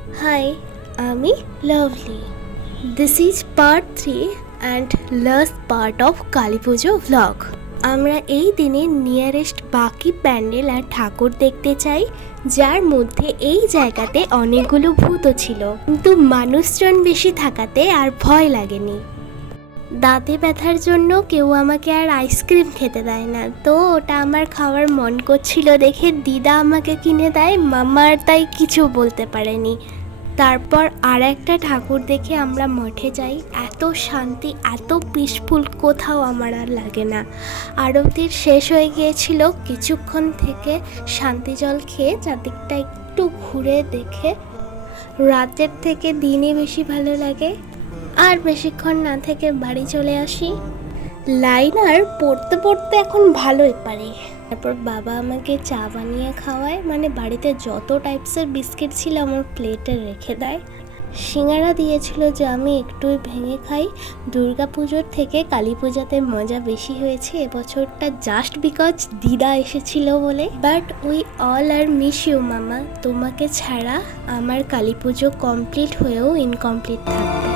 Hi, আমি lovely. This is part 3 and last part of Kali Puja vlog. আমরা এই দিনে নিয়ারেস্ট বাকি প্যান্ডেল আর ঠাকুর দেখতে চাই, যার মধ্যে এই জায়গাতে অনেকগুলো ভূতও ছিল, কিন্তু মানুষজন বেশি থাকাতে আর ভয় লাগেনি। দাঁতে ব্যথার জন্য কেউ আমাকে আর আইসক্রিম খেতে দেয় না, তো ওটা আমার খাওয়ার মন করছিল দেখে দিদা আমাকে কিনে দেয়। মামা আর তাই কিছু বলতে পারেনি। তারপর আর একটা ঠাকুর দেখে আমরা মঠে যাই। এত শান্তি, এত পিসফুল কোথাও আমার আর লাগে না। আরতির শেষ হয়ে গিয়েছিল, কিছুক্ষণ থেকে শান্তি জল খেয়ে চারদিকটা একটু ঘুরে দেখে রাতের থেকে দিনে বেশি ভালো লাগে। আর বেশিক্ষণ না থেকে বাড়ি চলে আসি। লাইনার পড়তে পড়তে এখন ভালোই পারি। তারপর বাবা আমাকে চা বানিয়ে খাওয়ায়, মানে বাড়িতে যত টাইপসের বিস্কিট ছিল আমার প্লেটে রেখে দেয়। সিঙ্গারা দিয়েছিল যে আমি একটুই ভেঙে খাই। দুর্গা পুজোর থেকে কালী পূজাতে মজা বেশি হয়েছে এবছরটা, জাস্ট বিকজ দিদা এসেছিল বলে। But we all are miss you মামা। তোমাকে ছাড়া আমার কালী পুজো কমপ্লিট হয়েও ইনকমপ্লিট থাকবে।